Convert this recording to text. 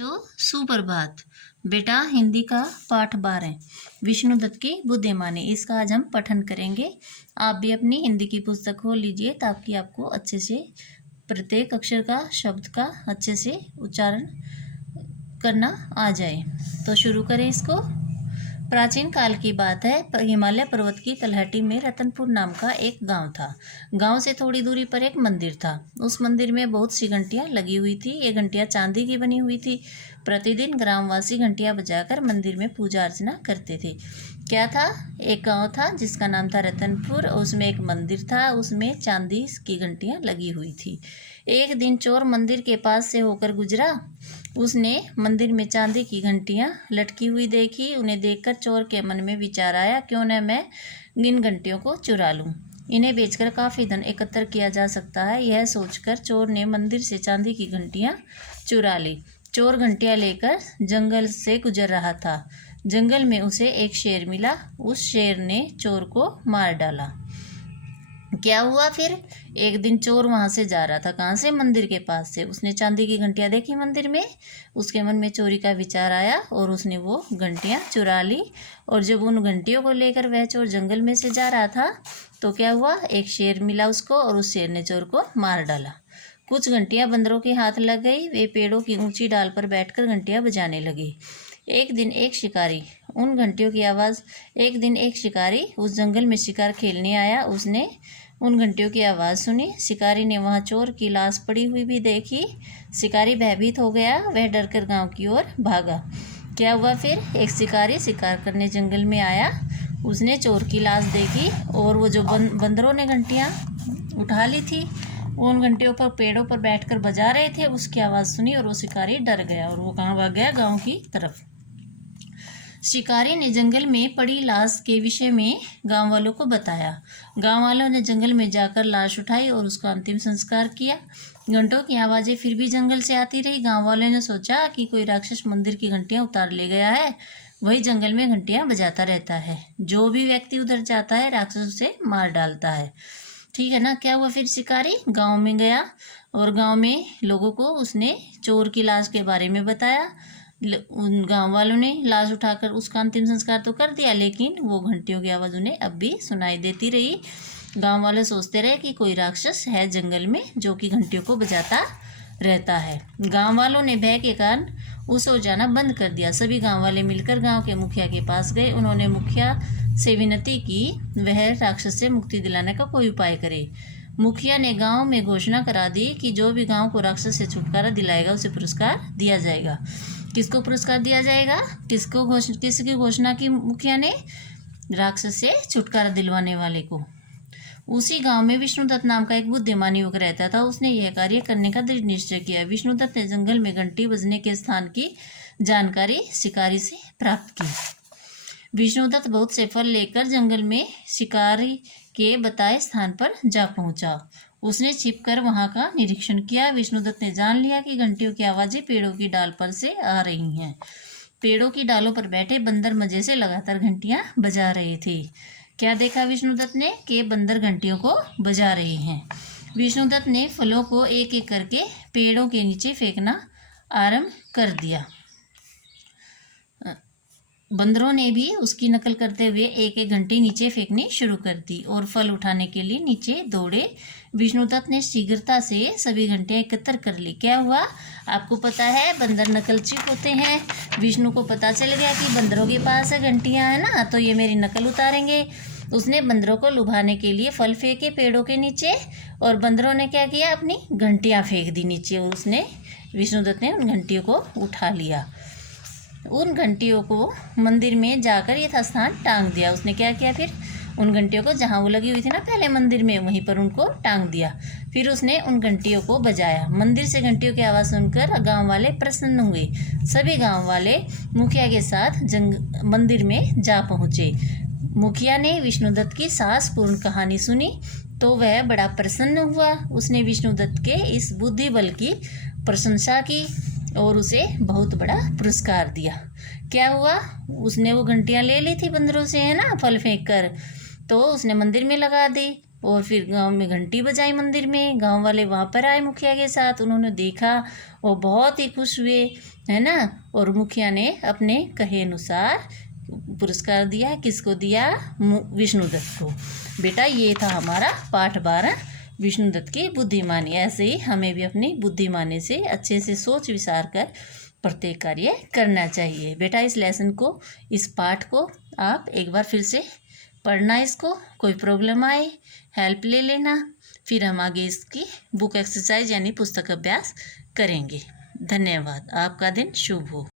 बच्चों सुप्रभात। बेटा हिंदी का पाठ 12 विष्णुदत्त की बुद्धिमानी, इसका आज हम पठन करेंगे। आप भी अपनी हिंदी की पुस्तक खोल लीजिए ताकि आपको अच्छे से प्रत्येक अक्षर का, शब्द का अच्छे से उच्चारण करना आ जाए। तो शुरू करें इसको। प्राचीन काल की बात है। हिमालय पर्वत की तलहटी में रतनपुर नाम का एक गांव था। गांव से थोड़ी दूरी पर एक मंदिर था। उस मंदिर में बहुत सी घंटियां लगी हुई थी। ये घंटियां चांदी की बनी हुई थी। प्रतिदिन ग्रामवासी घंटियां बजाकर मंदिर में पूजा अर्चना करते थे। क्या था? एक गांव था जिसका नाम था रतनपुर। उसमें एक मंदिर था, उसमें चांदी की घंटियां लगी हुई थी। एक दिन चोर मंदिर के पास से होकर गुजरा। उसने मंदिर में चांदी की घंटियां लटकी हुई देखी। उन्हें देखकर चोर के मन में विचार आया, क्यों न मैं इन घंटियों को चुरा लूं। इन्हें बेचकर काफ़ी धन एकत्र किया जा सकता है। यह सोचकर चोर ने मंदिर से चांदी की घंटियां चुरा ली। चोर घंटियां लेकर जंगल से गुजर रहा था। जंगल में उसे एक शेर मिला। उस शेर ने चोर को मार डाला। क्या हुआ फिर? एक दिन चोर वहां से जा रहा था। कहाँ से? मंदिर के पास से। उसने चांदी की घंटियां देखी मंदिर में। उसके मन में चोरी का विचार आया और उसने वो घंटियां चुरा ली। और जब उन घंटियों को लेकर वह चोर जंगल में से जा रहा था तो क्या हुआ? एक शेर मिला उसको और उस शेर ने चोर को मार डाला। कुछ घंटियां बंदरों के हाथ लग गई। वे पेड़ों की ऊंची डाल पर बैठकर घंटियां बजाने लगे। एक दिन एक शिकारी उस जंगल में शिकार खेलने आया। उसने उन घंटियों की आवाज़ सुनी। शिकारी ने वहां चोर की लाश पड़ी हुई भी देखी। शिकारी भयभीत हो गया। वह डरकर गांव की ओर भागा। क्या हुआ फिर? एक शिकारी शिकार करने जंगल में आया। उसने चोर की लाश देखी और वो जो बंदरों ने घंटियां उठा ली थी, उन घंटियों पर पेड़ों पर बैठकर बजा रहे थे, उसकी आवाज़ सुनी और वो शिकारी डर गया और वो कहाँ भाग गया? गाँव की तरफ। शिकारी ने जंगल में पड़ी लाश के विषय में गांव वालों को बताया। गांव वालों ने जंगल में जाकर लाश उठाई और उसका अंतिम संस्कार किया। घंटों की आवाज़ें फिर भी जंगल से आती रही। गांव वालों ने सोचा कि कोई राक्षस मंदिर की घंटियां उतार ले गया है। वही जंगल में घंटियां बजाता रहता है। जो भी व्यक्ति उधर जाता है राक्षस उसे मार डालता है। ठीक है ना? क्या हुआ फिर? शिकारी गाँव में गया और गाँव में लोगों को उसने चोर की लाश के बारे में बताया। उन गांव वालों ने लाश उठाकर उसका अंतिम संस्कार तो कर दिया, लेकिन वो घंटियों की आवाज़ उन्हें अब भी सुनाई देती रही। गांव वाले सोचते रहे कि कोई राक्षस है जंगल में जो कि घंटियों को बजाता रहता है। गांव वालों ने भय के कारण उसे जाना बंद कर दिया। सभी गांव वाले मिलकर गांव के मुखिया के पास गए। उन्होंने मुखिया से विनती की वह राक्षस से मुक्ति दिलाने का कोई उपाय करे। मुखिया ने गांव में घोषणा करा दी कि जो भी गांव को राक्षस से छुटकारा दिलाएगा उसे पुरस्कार दिया जाएगा। किसको पुरस्कार दिया जाएगा? किसकी घोषणा की मुखिया ने? राक्षस से छुटकारा दिलवाने वाले को। उसी गांव में विष्णुदत्त नाम का एक बुद्धिमान युवक रहता था। उसने यह कार्य करने का दृढ़ निश्चय किया। विष्णुदत्त ने जंगल में घंटी बजने के स्थान की जानकारी शिकारी से प्राप्त की। विष्णुदत्त बहुत से फल लेकर जंगल में शिकारी के बताए स्थान पर जा पहुंचा। उसने छिपकर वहां का निरीक्षण किया। विष्णुदत्त ने जान लिया कि घंटियों की आवाजें पेड़ों की डाल पर से आ रही हैं। पेड़ों की डालों पर बैठे बंदर मजे से लगातार घंटियां बजा रहे थे। क्या देखा विष्णुदत्त ने? कि बंदर घंटियों को बजा रहे हैं। विष्णुदत्त ने फलों को एक एक करके पेड़ों के नीचे फेंकना आरंभ कर दिया। बंदरों ने भी उसकी नकल करते हुए एक एक घंटी नीचे फेंकनी शुरू कर दी और फल उठाने के लिए नीचे दौड़े। विष्णुदत्त ने शीघ्रता से सभी घंटियां एकत्र कर ली। क्या हुआ? आपको पता है बंदर नकलची होते हैं। विष्णु को पता चल गया कि बंदरों के पास घंटियां है ना, तो ये मेरी नकल उतारेंगे। उसने बंदरों को लुभाने के लिए फल फेंके पेड़ों के नीचे और बंदरों ने क्या किया? अपनी घंटियां फेंक दी नीचे और विष्णुदत्त ने उन घंटियों को उठा लिया। उन घंटियों को मंदिर में जाकर यथास्थान टांग दिया। उसने क्या किया फिर? उन घंटियों को जहाँ वो लगी हुई थी ना पहले मंदिर में, वहीं पर उनको टांग दिया। फिर उसने उन घंटियों को बजाया। मंदिर से घंटियों की आवाज़ सुनकर गांव वाले प्रसन्न हुए। सभी गांव वाले मुखिया के साथ मंदिर में जा पहुँचे। मुखिया ने विष्णुदत्त की साहसपूर्ण कहानी सुनी तो वह बड़ा प्रसन्न हुआ। उसने विष्णुदत्त के इस बुद्धि बल की प्रशंसा की और उसे बहुत बड़ा पुरस्कार दिया। क्या हुआ? उसने वो घंटियां ले ली थी बंदरों से, है ना, फल फेंक कर, तो उसने मंदिर में लगा दी और फिर गांव में घंटी बजाई मंदिर में। गांव वाले वहाँ पर आए मुखिया के साथ। उन्होंने देखा और बहुत ही खुश हुए, है ना। और मुखिया ने अपने कहे अनुसार पुरस्कार दिया। किसको दिया? विष्णुदत्त को। बेटा ये था हमारा पाठ 12 विष्णुदत्त की बुद्धिमानी। ऐसे ही हमें भी अपनी बुद्धिमानी से अच्छे से सोच विचार कर प्रत्येक कार्य करना चाहिए। बेटा इस लेसन को, इस पाठ को आप एक बार फिर से पढ़ना। इसको कोई प्रॉब्लम आए हेल्प ले लेना, फिर हम आगे इसकी बुक एक्सरसाइज यानी पुस्तक अभ्यास करेंगे। धन्यवाद। आपका दिन शुभ हो।